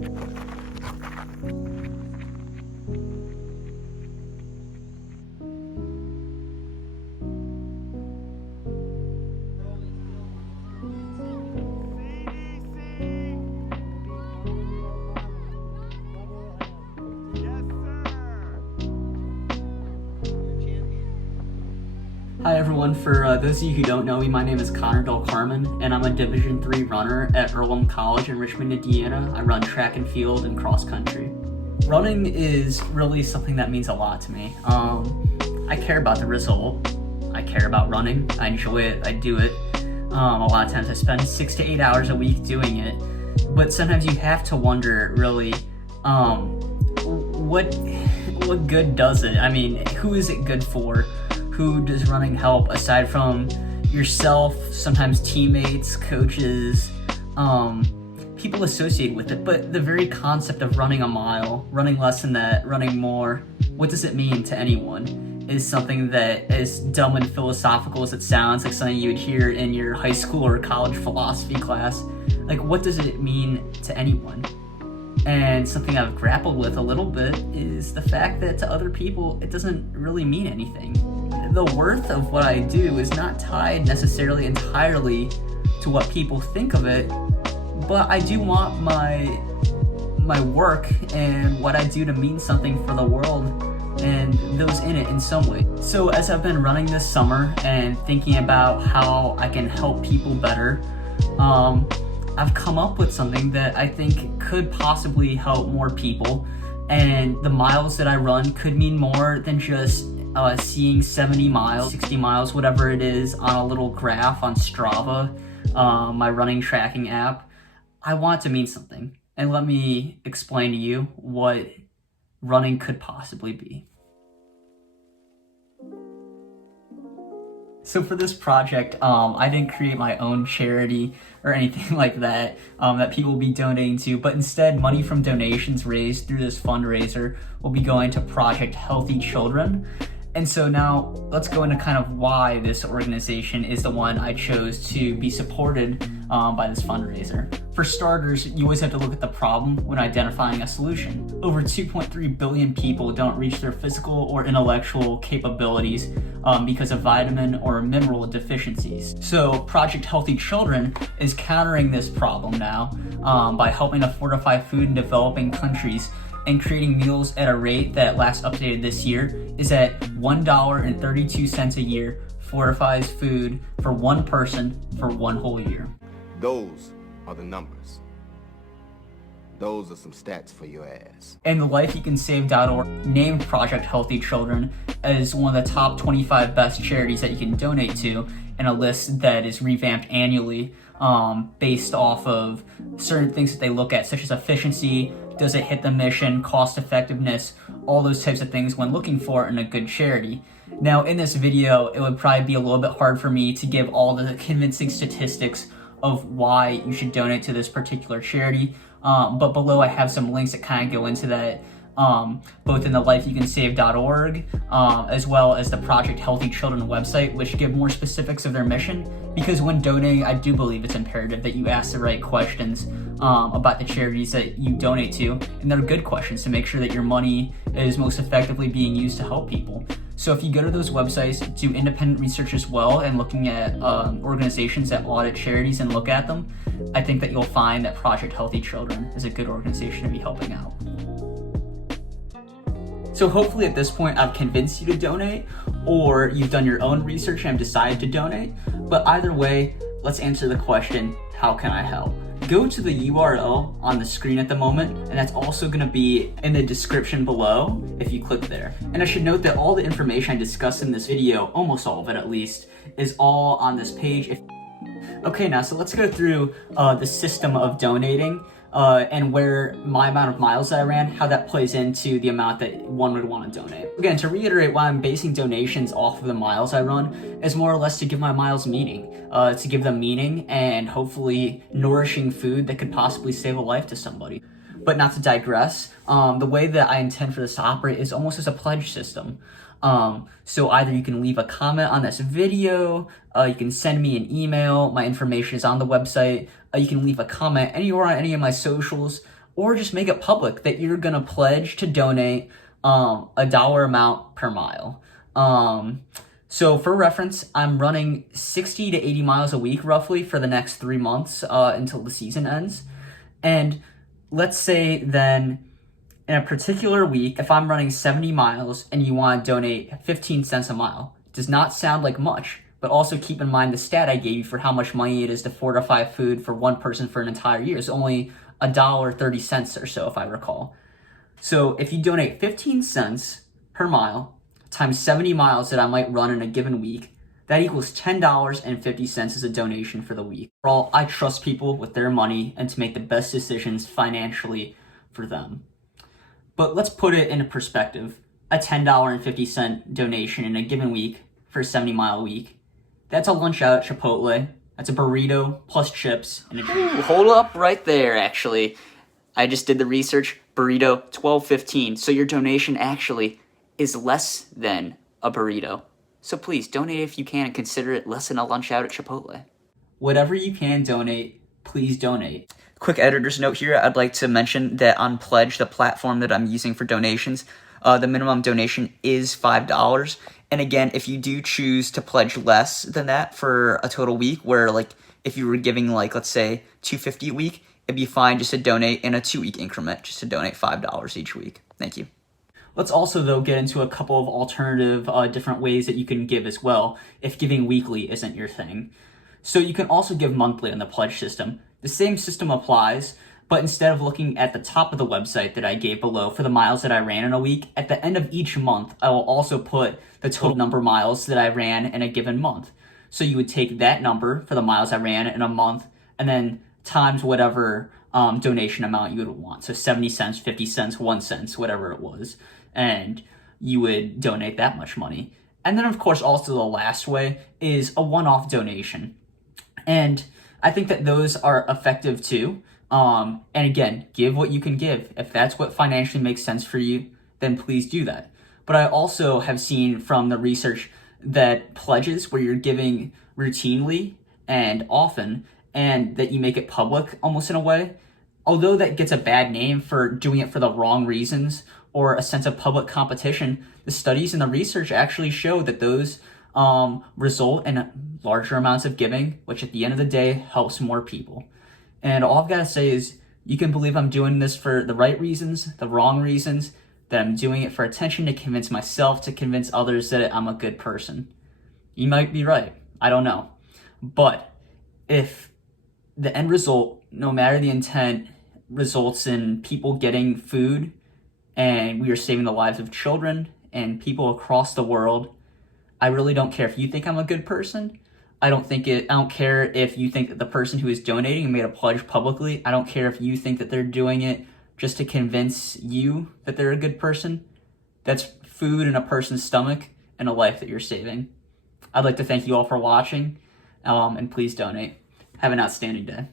Hi everyone, for those of you who don't know me, my name is Connor Del Carmen, and I'm a Division III runner at Earlham College in Richmond, Indiana. I run track and field and cross country. Running is really something that means a lot to me. I care about the result. I care about running. I enjoy it. I do it. A lot of times I spend 6 to 8 hours a week doing it, but sometimes you have to wonder, really, what good does it? I mean, who is it good for? Who does running help aside from yourself, sometimes teammates, coaches, people associated with it? But the very concept of running a mile, running less than that, running more, what does it mean to anyone? Is something that, as dumb and philosophical as it sounds, like something you would hear in your high school or college philosophy class. Like, what does it mean to anyone? And something I've grappled with a little bit is the fact that to other people, it doesn't really mean anything. The worth of what I do is not tied necessarily entirely to what people think of it, but I do want my work and what I do to mean something for the world and those in it in some way. So as I've been running this summer and thinking about how I can help people better, I've come up with something that I think could possibly help more people, and the miles that I run could mean more than just seeing 70 miles, 60 miles, whatever it is, on a little graph on Strava, my running tracking app. I want it to mean something, and let me explain to you what running could possibly be. So for this project, I didn't create my own charity or anything like that that people will be donating to, but instead money from donations raised through this fundraiser will be going to Project Healthy Children. And so now let's go into kind of why this organization is the one I chose to be supported by this fundraiser. For starters, you always have to look at the problem when identifying a solution. Over 2.3 billion people don't reach their physical or intellectual capabilities because of vitamin or mineral deficiencies. So Project Healthy Children is countering this problem now by helping to fortify food in developing countries and creating meals at a rate that, last updated this year, is at $1.32 a year, fortifies food for one person for one whole year. Those are the numbers. Those are some stats for your ass. And the LifeYouCanSave.org named Project Healthy Children as one of the top 25 best charities that you can donate to, in a list that is revamped annually based off of certain things that they look at, such as efficiency, does it hit the mission, cost effectiveness, all those types of things when looking for in a good charity. Now, in this video, it would probably be a little bit hard for me to give all the convincing statistics of why you should donate to this particular charity, but below I have some links that kind of go into that, both in the LifeYouCanSave.org as well as the Project Healthy Children website, which give more specifics of their mission. Because when donating, I do believe it's imperative that you ask the right questions about the charities that you donate to, and they're good questions to make sure that your money is most effectively being used to help people. So if you go to those websites, do independent research as well, and looking at organizations that audit charities and look at them, I think that you'll find that Project Healthy Children is a good organization to be helping out. So hopefully at this point I've convinced you to donate, or you've done your own research and have decided to donate. But either way, let's answer the question, how can I help? Go to the URL on the screen at the moment, and that's also going to be in the description below if you click there. And I should note that all the information I discussed in this video, almost all of it at least, is all on this page. Okay, now so let's go through the system of donating and where my amount of miles that I ran, how that plays into the amount that one would want to donate. Again, to reiterate, why I'm basing donations off of the miles I run is more or less to give my miles meaning, to give them meaning and hopefully nourishing food that could possibly save a life to somebody. But not to digress, the way that I intend for this to operate is almost as a pledge system. So either you can leave a comment on this video, you can send me an email, my information is on the website, you can leave a comment anywhere on any of my socials, or just make it public that you're gonna pledge to donate a dollar amount per mile. So for reference, I'm running 60 to 80 miles a week roughly for the next 3 months until the season ends. And let's say then in a particular week, if I'm running 70 miles and you want to donate 15 cents a mile, it does not sound like much, but also keep in mind the stat I gave you for how much money it is to fortify food for one person for an entire year is only $1.30 or so, if I recall. So if you donate 15 cents per mile times 70 miles that I might run in a given week, that equals $10.50 as a donation for the week. Overall, I trust people with their money and to make the best decisions financially for them. But let's put it into perspective. A $10.50 donation in a given week for a 70-mile week, that's a lunch out at Chipotle. That's a burrito plus chips and a drink. Ooh, hold up right there, actually. I just did the research. Burrito, $12.15. So your donation actually is less than a burrito. So please, donate if you can and consider it less than a lunch out at Chipotle. Whatever you can donate, please donate. Quick editor's note here. I'd like to mention that on Pledge, the platform that I'm using for donations, the minimum donation is $5. And again, if you do choose to pledge less than that for a total week, where like if you were giving like, let's say, $2.50 a week, it'd be fine just to donate in a 2-week increment, just to donate $5 each week. Thank you. Let's also, though, get into a couple of alternative different ways that you can give as well, if giving weekly isn't your thing. So you can also give monthly on the pledge system. The same system applies, but instead of looking at the top of the website that I gave below for the miles that I ran in a week, at the end of each month, I will also put the total number of miles that I ran in a given month. So you would take that number for the miles I ran in a month, and then times whatever donation amount you would want. So 70 cents, 50 cents, 1 cent, whatever it was. And you would donate that much money. And then, of course, also the last way is a one-off donation. And I think that those are effective too. And again, give what you can give. If that's what financially makes sense for you, then please do that. But I also have seen from the research that pledges where you're giving routinely and often, and that you make it public almost in a way, although that gets a bad name for doing it for the wrong reasons or a sense of public competition, the studies and the research actually show that those result in larger amounts of giving, which at the end of the day helps more people. And all I've got to say is you can believe I'm doing this for the right reasons, the wrong reasons, that I'm doing it for attention, to convince myself, to convince others that I'm a good person. You might be right. I don't know. But if the end result, no matter the intent, results in people getting food and we are saving the lives of children and people across the world, I really don't care if you think I'm a good person. I don't care if you think that the person who is donating and made a pledge publicly, I don't care if you think that they're doing it just to convince you that they're a good person. That's food in a person's stomach and a life that you're saving. I'd like to thank you all for watching, and please donate. Have an outstanding day.